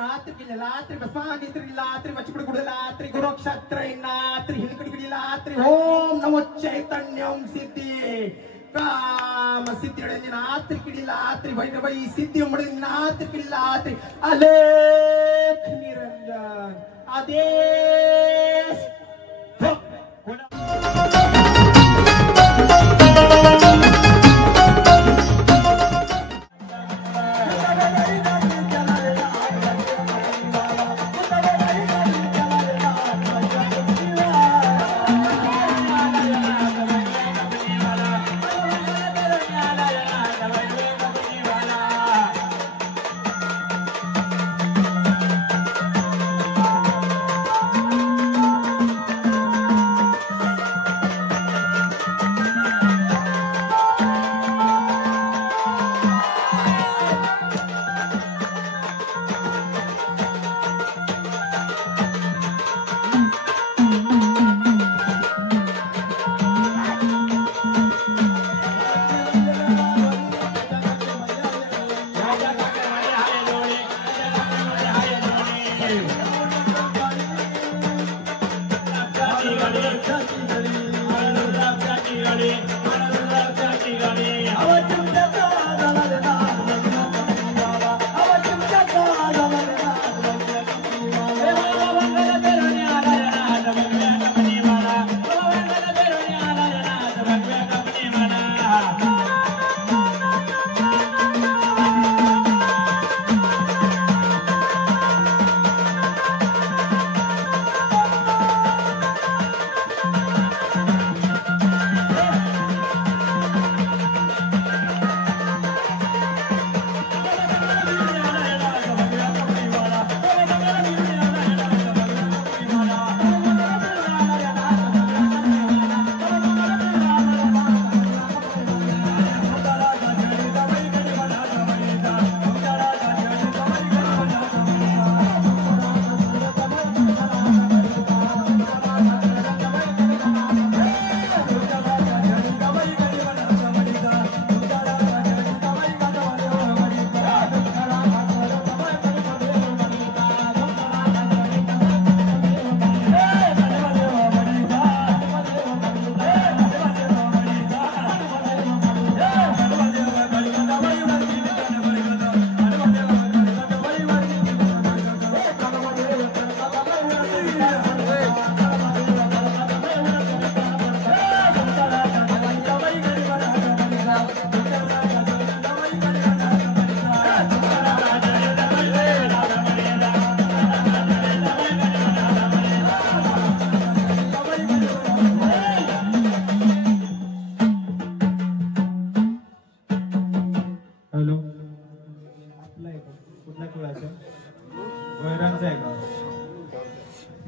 ರಾತ್ರಿ ಲಾತ್ರಿ ಬಸವಾನಿತ್ರಿ ಲಾತ್ರಿ ವಚಪುಡುಗುಡು ಲಾತ್ರಿ ಗುರುಕ್ಷತ್ರ ನಾತ್ರಿ ಹಿಲ್ಕುಡುಗುಡಿ ಲಾತ್ರಿ ಓಂ ನಮೋ ಚೈತನ್ಯಂ ಸಿದ್ಧಿ ಕಾಮ ಸಿದ್ಧಿಯೊಡನೆ ನಾತ್ರಿ ಕಿಡಿ ಲಾತ್ರಿ ವೈನವೈ ಸಿದ್ಧಿ ಉಮ್ಮಡಿ ನಾತ್ರಿ ಕಿಡಿ ಲಾತ್ರಿ ಅಲೇಖ ನಿರಂಜನ್ ಆದೇಶ್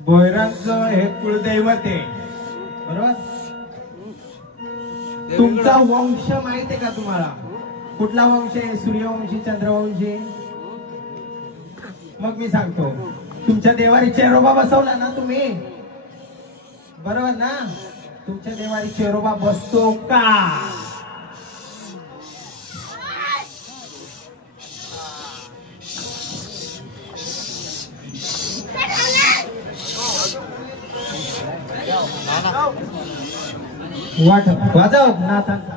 भोयरांचं हे कुलदैवत आहे बरोबर. तुमचा वंश माहिती आहे का तुम्हाला? कुठला वंश आहे? सूर्यवंशी, चंद्रवंशी? मग मी सांगतो. तुमच्या देवारी चेरोबा बसवला ना तुम्ही, बरोबर ना? तुमच्या देवारी चेरोबा बसतो का? वाजव नाथांचा.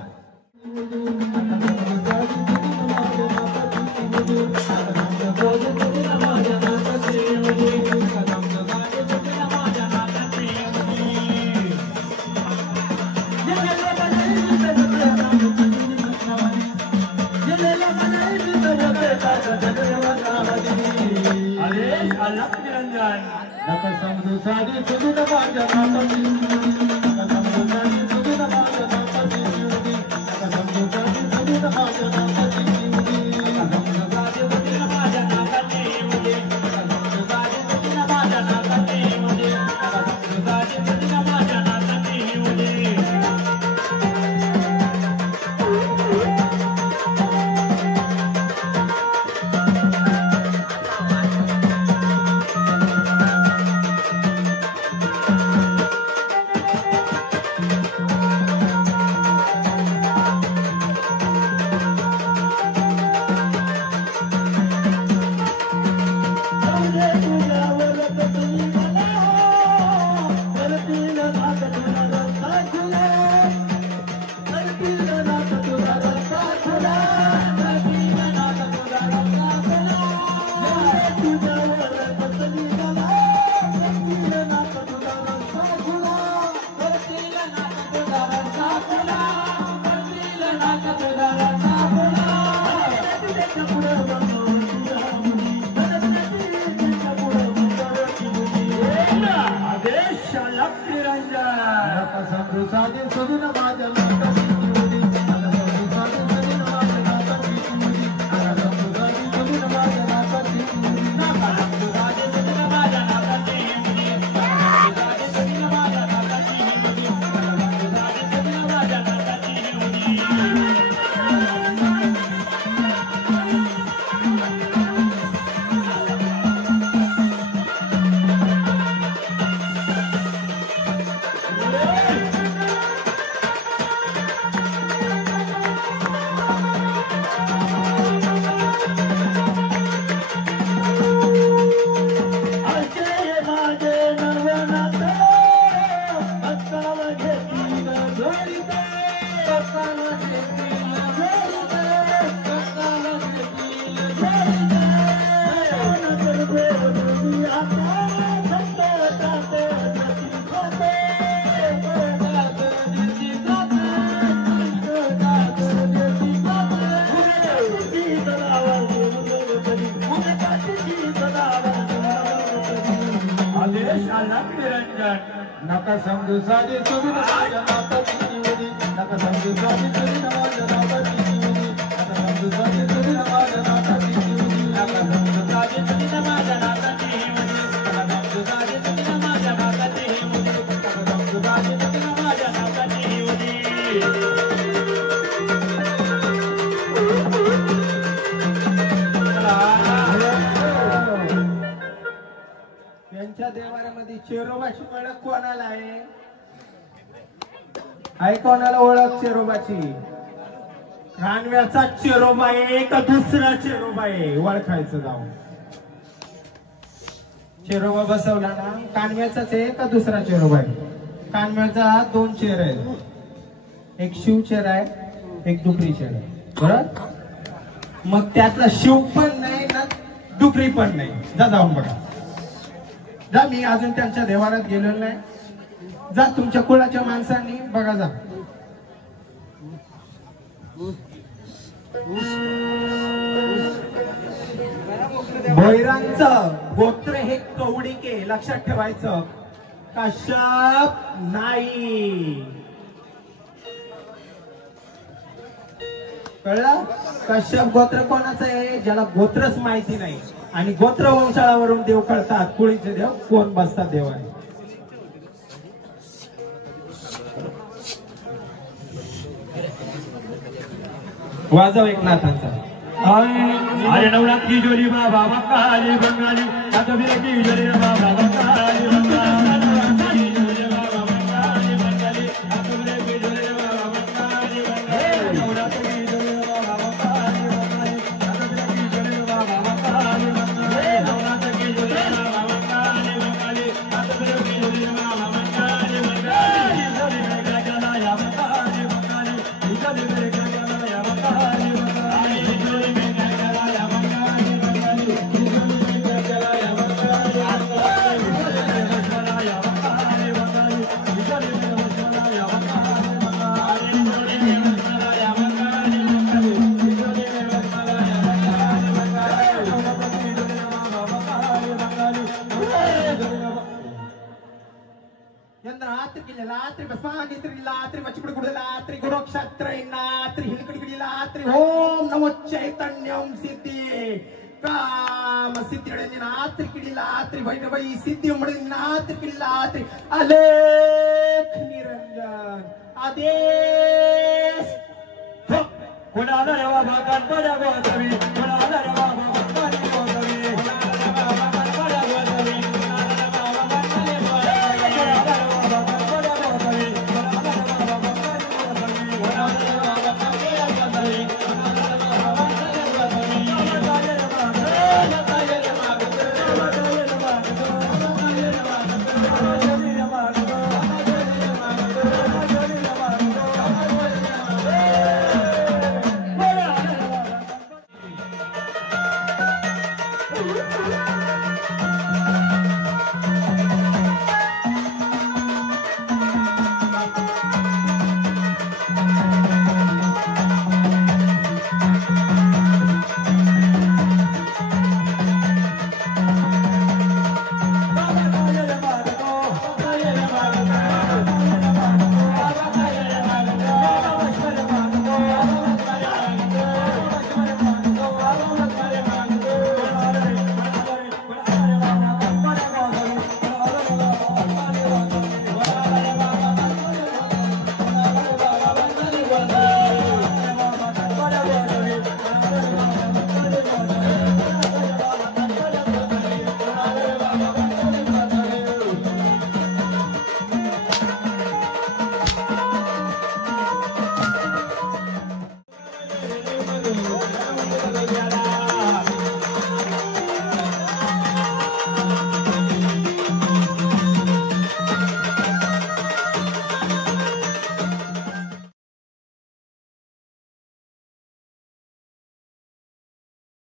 शालक निरंजन नका समजू साधी तुम्ही माझ्या नाताची होती नका समजू साधी तुम्ही माझ्या नाताची होती नका समजू साधी तुम्ही माझ्या नाताची होती नका समजू साधी तुम्ही माझ्या नाताची होती नका समजू साधी तुम्ही माझ्या नाताची होती नका समजू साधी तुम्ही माझ्या नाताची होती त्यांच्या देवाऱ्यामध्ये चेरोबाची ओळख कोणाला आहे कोणाला ओळख चेरोबाची कानव्याचा चेरोबा आहे का दुसरा चेरोबा आहे ओळखायचं जाऊन चेरोबा बसवला ना कानव्याचाच आहे का दुसरा चेरोबा आहे कानव्याचा 2 चेर आहे एक शिव चेर आहे एक डुकरी चेर आहे बरोबर मग त्यातला शिव पण नाही ना डुकरी पण नाही जा जाऊन बघा जा मी अजून त्यांच्या देवारात गेलेलो नाही जा तुमच्या कुळाच्या माणसांनी बघा जा भैरांचं गोत्र हे कवडिके लक्षात ठेवायचं कश्यप नाही कळलं कश्यप गोत्र कोणाचं आहे ज्याला गोत्रच माहिती नाही आणि गोत्र वंशाळावरून देव कळतात कुळीचे देव कोण बसतात देवाने वाजव एकनाथांचा अरे नवनाथ की जोरी बाबा काली बंगाली आता बिरा की जोरी बाबा काली बंगाली ओम नमो चैतन्यम सिद्धी काम सिद्धी नात्री किडीलात्री भैरवई सिद्धी नात्री किडीलात्री अलेख निरंजन आदेश कोणाला रे बाबा गणपती गोसावी कोणाला रे बाबा गणपती गोसावी